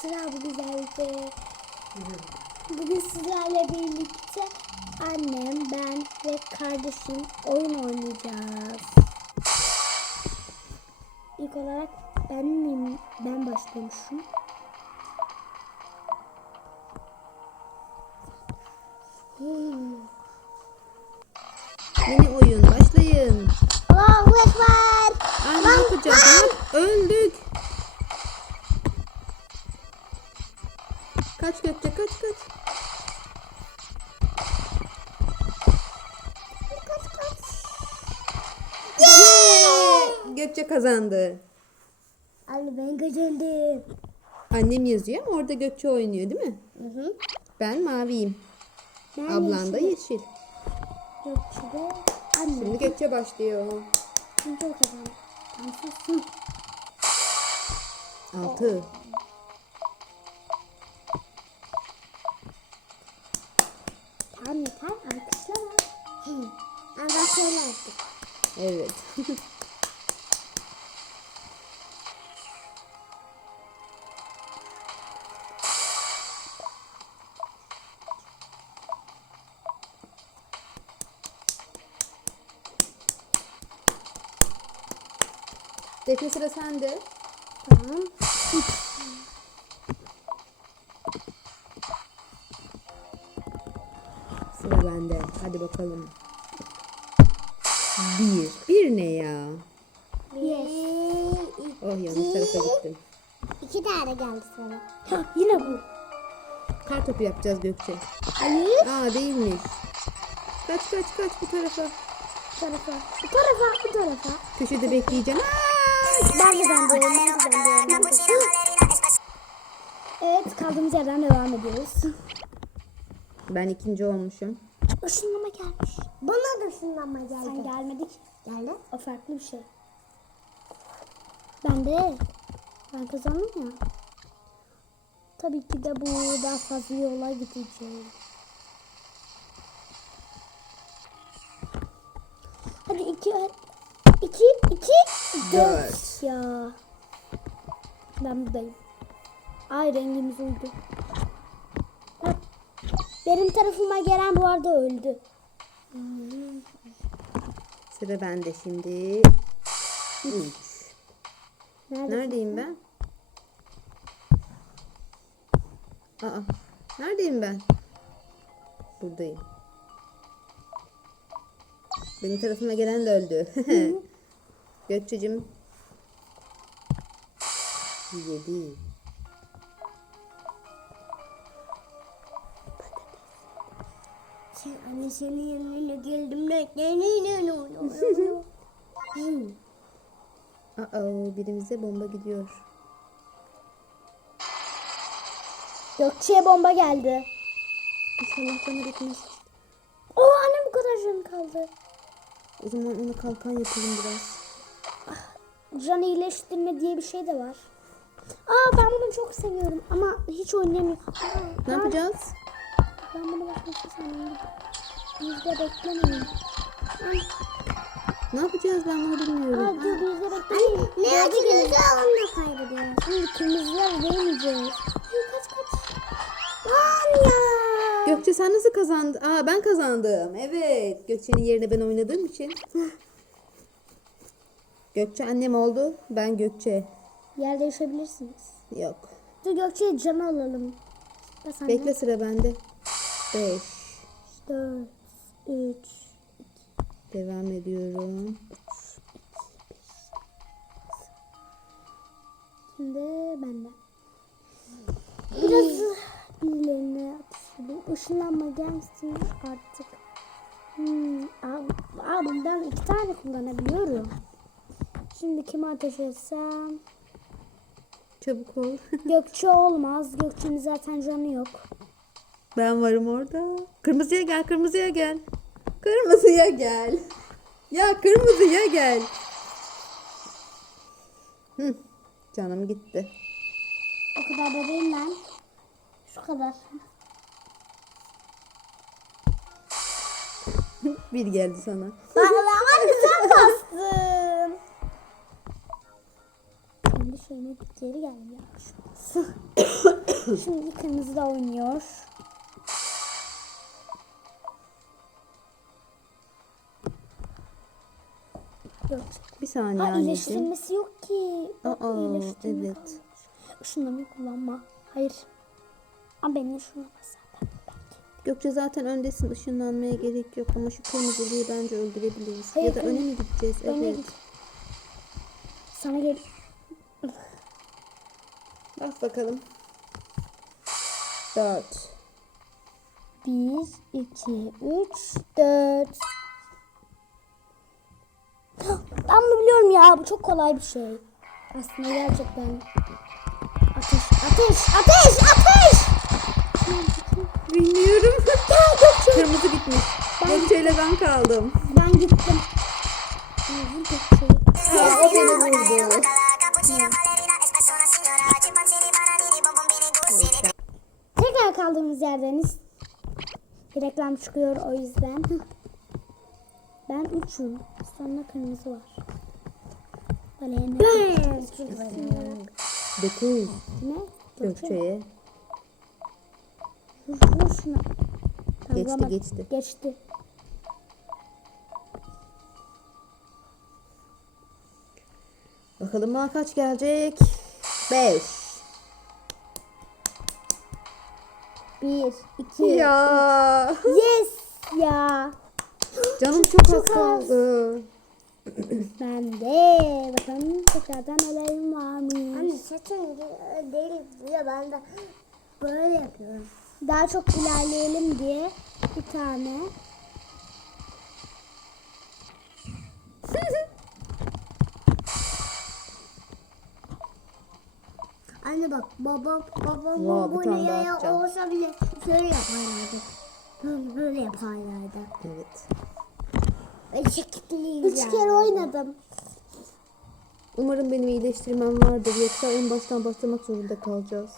hatıra bu güzeldi. Bugün sizlerle birlikte annem, ben ve kardeşim oyun oynayacağız. İlk olarak ben miyim? Ben başlamışım. Yeni oyun başlayın. Kazandı. Anne ben kazandım. Annem yazıyor ama orada Gökçe oynuyor değil mi? Hı hı. Ben maviyim. Ben Ablan da yeşil. yeşil. Gökçe'de anne. Şimdi Gökçe başlıyor. Kim çok kazandı? Tamam sussun. Altı. Tamam yeter alkışlama. Hı. Artık. Evet. Defne sıra sende. Tamam. Sıra bende. Hadi bakalım. Bir. Bir ne ya? Bir, Oh yanlış tarafa gittim. iki tane geldi sana. Ha, yine bu. Kar topu yapacağız Gökçe. Hayır. Aa değilmiş. Kaç kaç kaç bu tarafa. Bu tarafa. Bu tarafa. Bu tarafa. Köşede bekleyeceğim. Aa! Ben de ben de ben de ben de. Evet kaldığımız yerden devam ediyoruz. Ben ikinci olmuşum. Işınlama gelmiş. Bana da ışınlama geldi. Sen gelmedik. Geldi. O farklı bir şey. Ben de. Ben kazandım ya. Tabii ki de bu daha fazla yola gideceğim. Hadi iki, iki, iki, dört. Dört. Ya. Ben buradayım. Ay rengimiz uydu. Bak, Benim tarafıma gelen bu arada öldü. Sıra bende şimdi. Nerede? Neredeyim ben? Aa, neredeyim ben? Buradayım. Benim tarafıma gelen de öldü. Gökçe'cim. Yedi. Sen anne senin yanına geldim de. Hmm. Aa, birimize bomba gidiyor. Gökçe'ye bomba geldi. İnşallah bana gitmez. O anne bu kadar canı kaldı. O zaman ona kalkan yapalım biraz. Can iyileştirme diye bir şey de var. Aa ben bunu çok seviyorum ama hiç oynayamıyorum. Aa, Ne ben- yapacağız? Ben bunu başkası sanıyorum. Yüzde beklemeyin. Ay, Ne yapacağız ben bunu bilmiyorum. Aa, dur yüzde beklemeyin. Ne acılıysa onunla kaybediyoruz. Şimdi kırmızılar veremeyeceğiz. Ay, kaç kaç. Lan ya. Gökçe sen nasıl kazandın? Aa ben kazandım. Evet. Gökçe'nin yerine ben oynadığım için. Gökçe annem oldu. Ben Gökçe. Yer değişebilirsiniz. Yok. Dur Gökçe'ye canı alalım. Bas anne. Bekle sıra bende. 5. 4, 3, Devam ediyorum. Şimdi bende. Biraz birilerine atıştırdım. Işınlanma gelsin artık. Hmm, aa, aa, bundan iki tane kullanabiliyorum. Şimdi kime ateş etsem? Çabuk ol. Gökçe olmaz. Gökçe'nin zaten canı yok. ben varım orada. Kırmızıya gel, kırmızıya gel. Kırmızıya gel. Ya kırmızıya gel. Hı, canım gitti. O kadar da değil lan. Şu kadar. Bir geldi sana. Ama güzel bastın. Kendi şeyine geri geldi ya. Şimdi kırmızı da oynuyor. Yok. Bir saniye Ha anneciğim. iyileştirilmesi yok ki. Bak, Aa, iyileştirme evet. kalmış. Işınlamayı kullanma. Hayır. Ama beni ışınlamaz zaten. Gökçe zaten öndesin ışınlanmaya gerek yok ama şu kırmızılıyı bence öldürebiliriz. Hayır, ya da öne mi gideceğiz? Öne Evet. git. Sana gel. Bas bakalım. Dört. Bir, iki, üç, dört. Ben bunu biliyorum ya. Bu çok kolay bir şey. Aslında gerçekten. Ateş, ateş, ateş, ateş! Bilmiyorum. Kırmızı gitmiş. Gökçe ile ben kaldım. Ben gittim. Yerdeniz. Bir reklam çıkıyor o yüzden. Ben üçüm. Sonra kırmızı var. Balena. Dokuz. Ne? Gökçe'ye. Vur, vur şuna. Tamam, Geçti, geçti. Geçti. Bakalım bana kaç gelecek? Beş. Bir, iki. Ya. Yes ya. Canım çok, Çok az. kaldı. Ben de. Bakalım tekrardan nelerim varmış. Anne saçın değil ya ben de böyle yapıyorum. Daha çok ilerleyelim diye bir tane. Anne bak babam Vay, bir bu tane daha yaya atacağım. olsa bile şöyle yaparlardı. Böyle böyle yaparlardı. Evet. Ve Üç kere oynadım. Umarım benim iyileştirmem vardır yoksa en baştan başlamak zorunda kalacağız.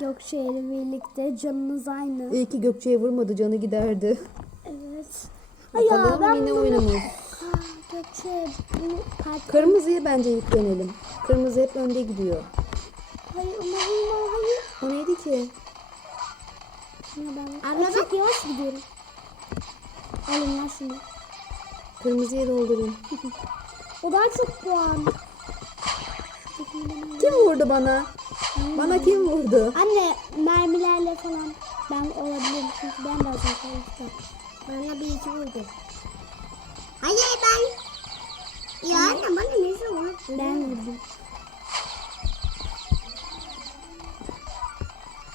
Gökçe ile birlikte canınız aynı. İyi ki Gökçe'ye vurmadı canı giderdi. Evet. Ay ya Bakalım ben yine bunu... Aa, Gökçe bu kart... Kırmızıyı bence yüklenelim. Kırmızı hep önde gidiyor. Hayır ama ama hayır. O neydi ki? Ay, çok yavaş gidiyorum. Alın lan şunu. Kırmızıya doldurun. O daha çok puan. Kim vurdu bana? Bana kim vurdu? Anne mermilerle falan ben olabilirim çünkü ben bazen çalıştım. Bana bir iki vurdu. Hayır ben. Ya anne bana ne zaman? Ben vurdum.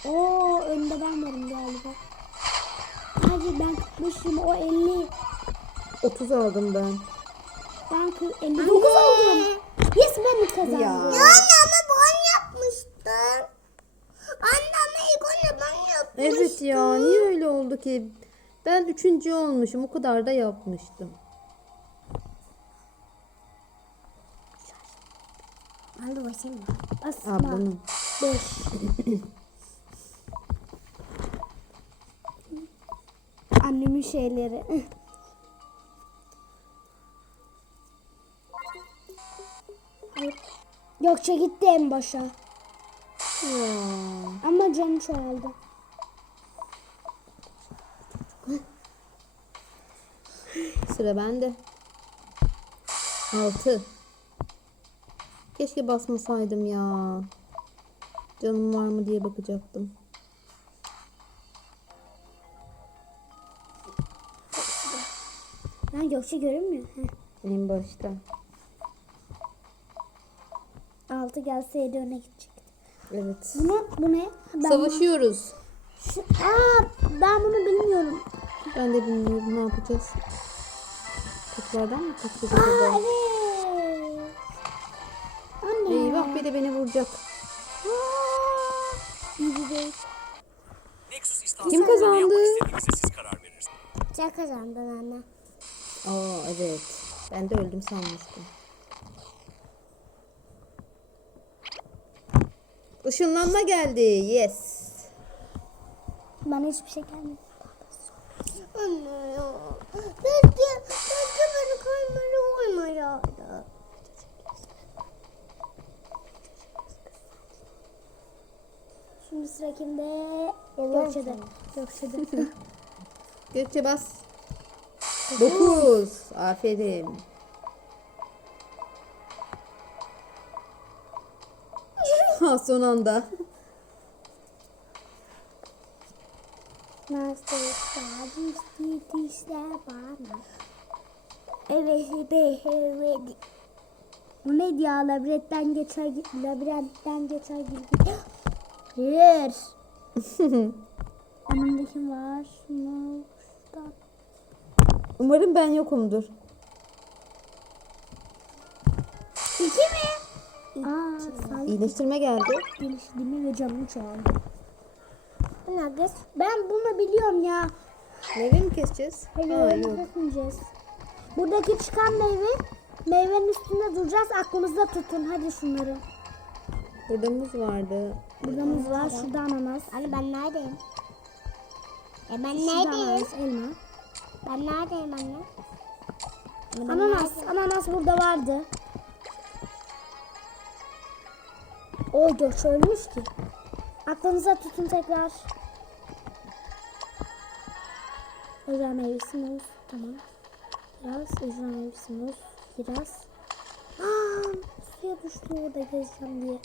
Oo önde ben varım galiba. Hadi ben 45'im o 50. 30 aldım ben. Ben kı- 59 oldum. Yes ben mi kazandım? Ya. Ya anne ama ben yapmıştım. Anne ama ilk önce ben yapmıştım. Evet ya niye öyle oldu ki? Ben üçüncü olmuşum. O kadar da yapmıştım. Hadi başlayalım. Asma. Ablanın. 5. Annemin şeyleri. Gökçe gitti en başa. Ya. Ama canı çoğaldı. Sıra bende. 6. Keşke basmasaydım ya. Canım var mı diye bakacaktım. Ben Gökçe görünmüyor. Heh. En başta. Altı gelseydi öne gidecekti. Evet. Bunu, bu ne? Ben Savaşıyoruz. Şu, aa, ben bunu bilmiyorum. Ben de bilmiyorum ne yapacağız. Kapılardan mı kaçacağız Aa evet. Anne. Eyvah bir de beni vuracak. Kim kazandı? Sen kazandın anne. Aa evet. Ben de öldüm sanmıştım. Işınlanma geldi. Yes. Bana hiçbir şey gelmedi. Anne ya. Belki, belki beni kaymalı oynayadı. Şimdi sıra kimde? Gökçe'de. Gökçe'de. Gökçe bas. 9. Aferin. Ha son anda. Nasıl düştü dişler bana. Evet, evet. Bu ne ya? Labirentten geçer, labirentten geçer gibi. Hayır. Önümde kim var? Şunu, şuradan. Umarım ben yokumdur. İki mi? Aa, İyileştirme geldi. geliştirme ve canımı çaldı. Bu ne kız? Ben bunu biliyorum ya. Meyve mi keseceğiz? Hayır, Ha, yok. kesmeyeceğiz. Buradaki çıkan meyve, meyvenin üstünde duracağız. Aklımızda tutun. Hadi şunları. Burada muz vardı. Burada muz var, şurada ananas. Anne ben neredeyim? E ben Şurada neredeyim? ananas, elma. Ben neredeyim anne? Ananas, ananas burada vardı. O göç ölmüş ki. Aklınıza tutun tekrar. Ejder meyvesi muz. Tamam. Biraz ejder meyvesi muz. Biraz. Aa, suya düştü orada gezeceğim diye.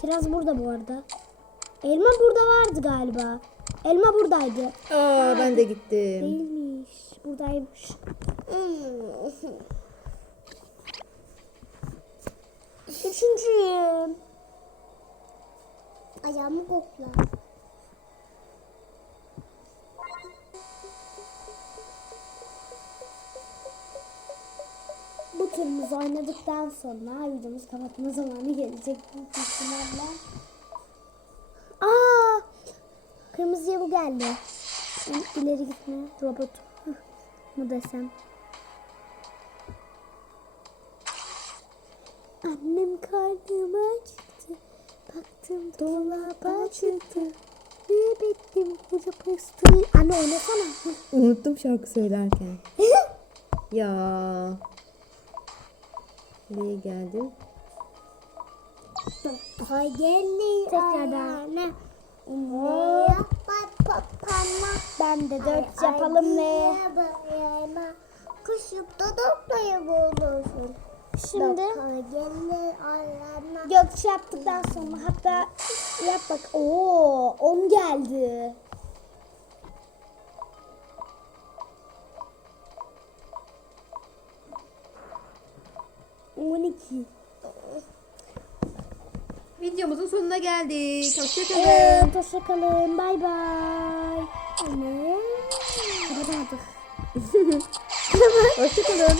Kiraz burada bu arada. Elma burada vardı galiba. Elma buradaydı. Aa ben de gittim. Değilmiş. Buradaymış. Üçüncüyüm. Ayağımı kokla. Bu turumuzu oynadıktan sonra videomuzu kapatma zamanı gelecek büyük ihtimalle. Kırmızıya bu geldi. İleri gitme robot. Mu desem. Annem karnıma çıktı. Baktım dolaba çıktı. Bir bittim koca pıstı. Anne oynasana. Unuttum şarkı söylerken. ya. Niye geldim? Hayali Tekrardan. Papana? Ben de dört yapalım ve Kuşup da doklayı bulursun. şimdi. Gökçe yaptıktan sonra hatta yap bak. Oo, 10 geldi. On iki. Videomuzun sonuna geldik. Hoşçakalın. Evet, hoşçakalın. Bay bay. Anne. Kapatamadık. Hoşçakalın.